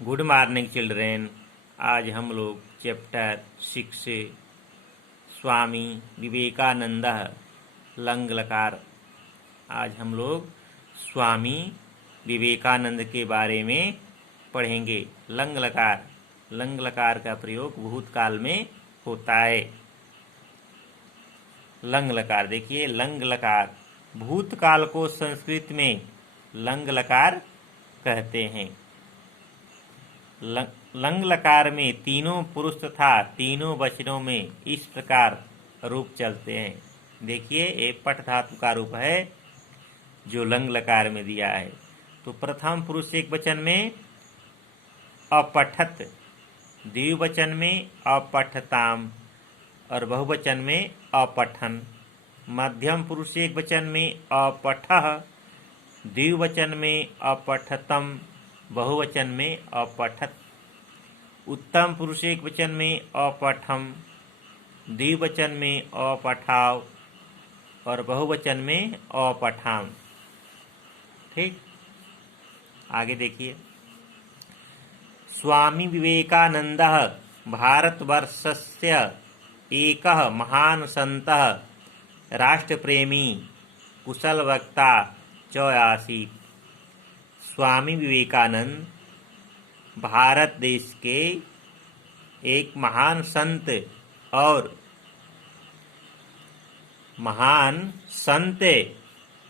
Good morning children. आज हम लोग चैप्टर 6 से स्वामी विवेकानंद लंग लकार। आज हम लोग स्वामी विवेकानंद के बारे में पढ़ेंगे। लंग लकार, लंग लकार का प्रयोग भूतकाल में होता है। लंग लकार देखिए, लंग लकार भूतकाल को संस्कृत में लंग लकार कहते हैं। लंग लकार में तीनों पुरुष तथा तीनों वचनों में इस प्रकार रूप चलते हैं। देखिए, ये पठ धातु का रूप है जो लंग लकार में दिया है। तो प्रथम पुरुष एक वचन में अपठत, द्विवचन में अपठताम और बहुवचन में अपठन। मध्यम पुरुष एक वचन में अपठः, द्विवचन में अपठतम, बहुवचन में अपठत। उत्तम पुरुष एक वचन में अपठम, द्विवचन में अपठाव और बहुवचन में अपठाम। ठीक, आगे देखिए। स्वामी विवेकानंदः भारतवर्षस्य एकः महान् सन्तः राष्ट्रप्रेमी कुशलवक्ता च आसीत्। स्वामी विवेकानंद भारत देश के एक महान संत और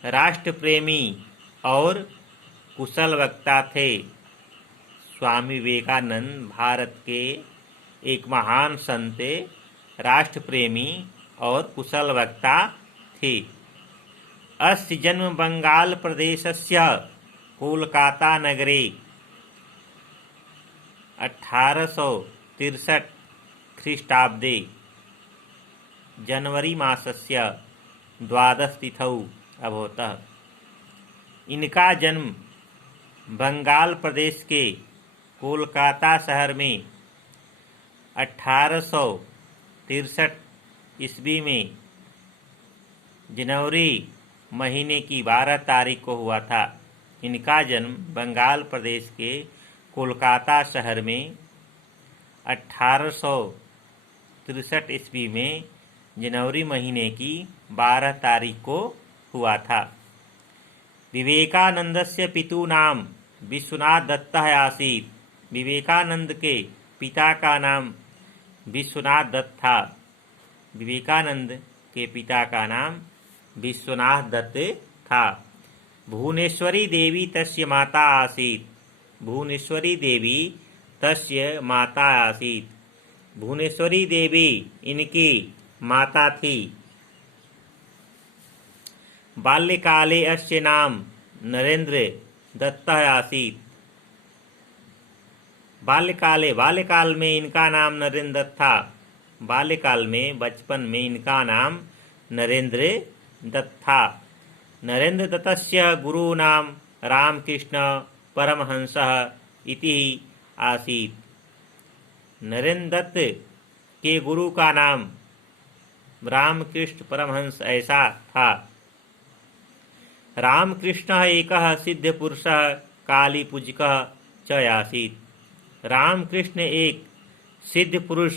राष्ट्रप्रेमी और कुशल वक्ता थे। स्वामी विवेकानंद भारत के एक महान संत, राष्ट्रप्रेमी और कुशल वक्ता थे। अस्य जन्म बंगाल प्रदेशस्य कोलकाता नगरे 1863 ख्रीष्टाब्दे जनवरी मासस्य 12 तिथौ अभूत्। इनका जन्म बंगाल प्रदेश के कोलकाता शहर में 1863 ईस्वी में जनवरी महीने की 12 तारीख को हुआ था। इनका जन्म बंगाल प्रदेश के कोलकाता शहर में 1863 ईस्वी में जनवरी महीने की 12 तारीख को हुआ था। विवेकानंदस्य पितु नाम विश्वनाथ दत्तः आसीत्। विवेकानंद के पिता का नाम विश्वनाथ दत्त था। विवेकानंद के पिता का नाम विश्वनाथ दत्त था। भुवनेश्वरी देवी तस्य माता आसीत्। भुवनेश्वरी देवी तस्य माता आसीत्। भुवनेश्वरी देवी इनकी माता थी। बाल्यकाले अस्य नाम नरेंद्र दत्तः आसीत्। बाल्यकाल में इनका नाम नरेंद्र दत्त था। बाल्यकाल में, बचपन में इनका नाम नरेंद्र दत्त था। नरेंद्र दत्तस्य गुरु नाम रामकृष्ण परमहंसः इति आसीत्। नरेंद्र दत्त के गुरु का नाम रामकृष्ण परमहंस ऐसा था। रामकृष्णः एकः सिद्धपुरुषः कालीपूजकः च आसीत्। रामकृष्ण एक सिद्ध पुरुष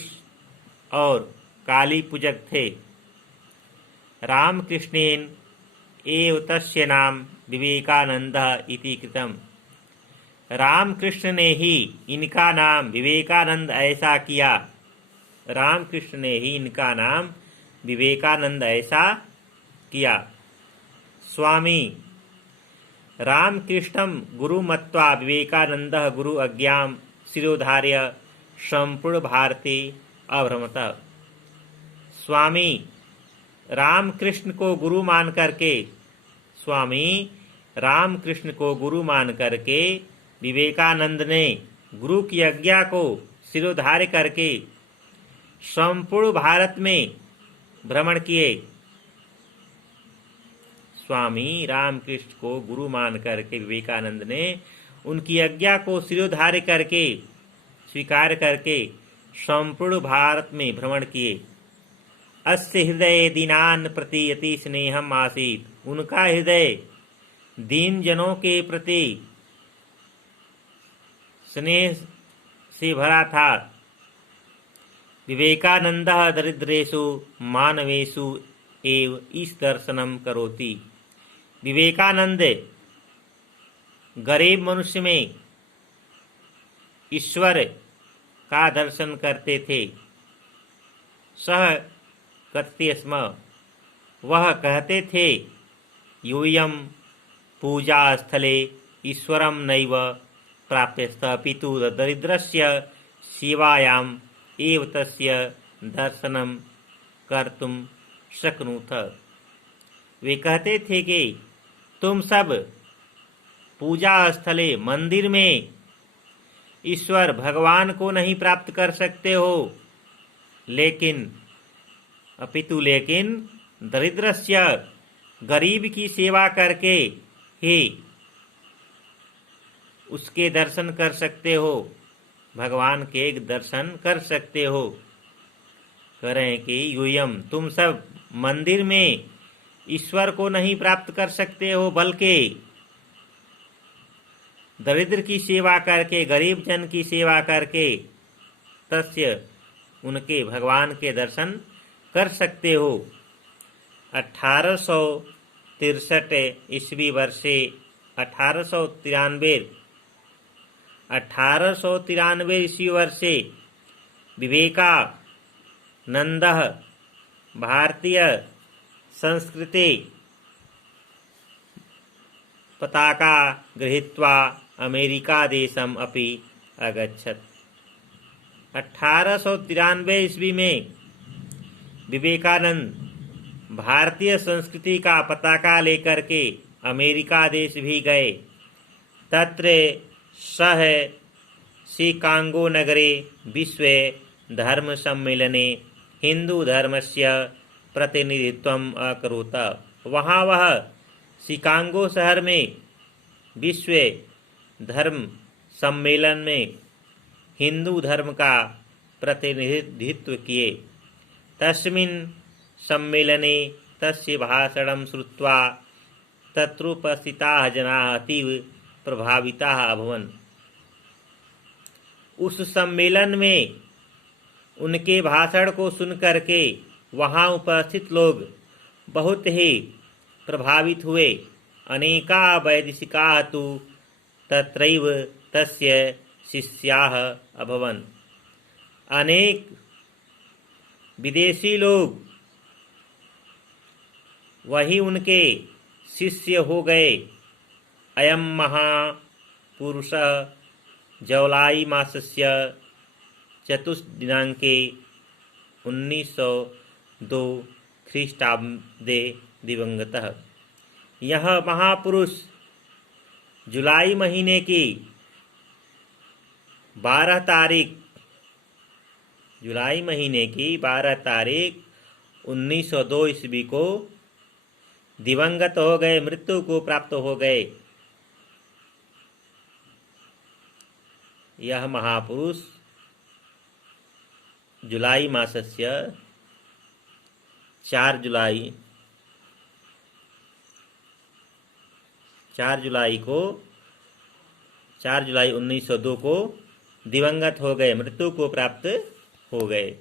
और काली पूजक थे। रामकृष्णेन एव तस्य नाम विवेकानंदः इति कृतम्। रामकृष्ण ने ही इनका नाम विवेकानंद ऐसा किया। रामकृष्ण ने ही इनका नाम विवेकानंद ऐसा किया। स्वामी रामकृष्णं गुरु मत्वा विवेकानंदः गुरु आज्ञां शिरोधार्य संपूर्ण भारते अभ्रमत। स्वामी रामकृष्ण को गुरु मान करके, स्वामी रामकृष्ण को गुरु मान करके विवेकानंद ने गुरु की आज्ञा को शिरोधार्य करके संपूर्ण भारत में भ्रमण किए। स्वामी रामकृष्ण को गुरु मान करके विवेकानंद ने उनकी आज्ञा को शिरोधार्य करके, स्वीकार करके संपूर्ण भारत में भ्रमण किए। अस्य हृदय दीनान् प्रति अति स्नेहम् आसीत्। उनका हृदय दीन जनों के प्रति स्नेह से भरा था। विवेकानंदः दरिद्रेषु मानवेषु एव ईश दर्शनम करोति। विवेकानंद गरीब मनुष्य में ईश्वर का दर्शन करते थे। सह कथते स्म, वह कहते थे, यूयं पूजा स्थले ईश्वरं नैव प्राप्यस्त अपितु दरिद्रस्य सेवायाम् एव तस्य दर्शनं कर्तुं शक्नुथ। वे कहते थे कि तुम सब पूजा स्थले मंदिर में ईश्वर भगवान को नहीं प्राप्त कर सकते हो, लेकिन दरिद्रस्य गरीब की सेवा करके ही उसके दर्शन कर सकते हो, भगवान के दर्शन कर सकते हो। करें कि यूयम, तुम सब मंदिर में ईश्वर को नहीं प्राप्त कर सकते हो, बल्कि दरिद्र की सेवा करके, गरीब जन की सेवा करके तस्य उनके भगवान के दर्शन कर सकते हो। 1863 ईस्वी वर्षे 1893 ईस्वी वर्षे विवेकानन्दः भारतीय संस्कृते पताका गृहीत्वा अमेरिका देशम अपि अगच्छत्। 1893 ईस्वी में विवेकानंद भारतीय संस्कृति का पताका लेकर के अमेरिका देश भी गए। तत्र सह शिकागो नगरे विश्व धर्म सम्मेलने हिंदू धर्मस्य प्रतिनिधित्वम् अकरोत्। वहाँ वह शिकागो शहर में विश्व धर्म सम्मेलन में हिंदू धर्म का प्रतिनिधित्व किए। तस्मिन् सम्मेलने तस्य भाषणं श्रुत्वा तत्रोपस्थिताः जनाः अतीव प्रभाविताः अभवन्। उस सम्मेलन में उनके भाषण को सुनकर के वहाँ उपस्थित लोग बहुत ही प्रभावित हुए। अनेका वैदेशिकाः तु तत्रैव तस्य शिष्याः अभवन्। अनेक विदेशी लोग वही उनके शिष्य हो गए। अयं महापुरुषः जुलाई मासस्य चतुर्थदिनाङ्के 1902 ख्रीष्टाब्दे दिवंगतः। यह महापुरुष जुलाई महीने की 12 तारीख 1902 ईस्वी को दिवंगत हो गए, मृत्यु को प्राप्त हो गए। यह महापुरुष जुलाई मासस्य 4 जुलाई 1902 को दिवंगत हो गए, मृत्यु को प्राप्त हो गए।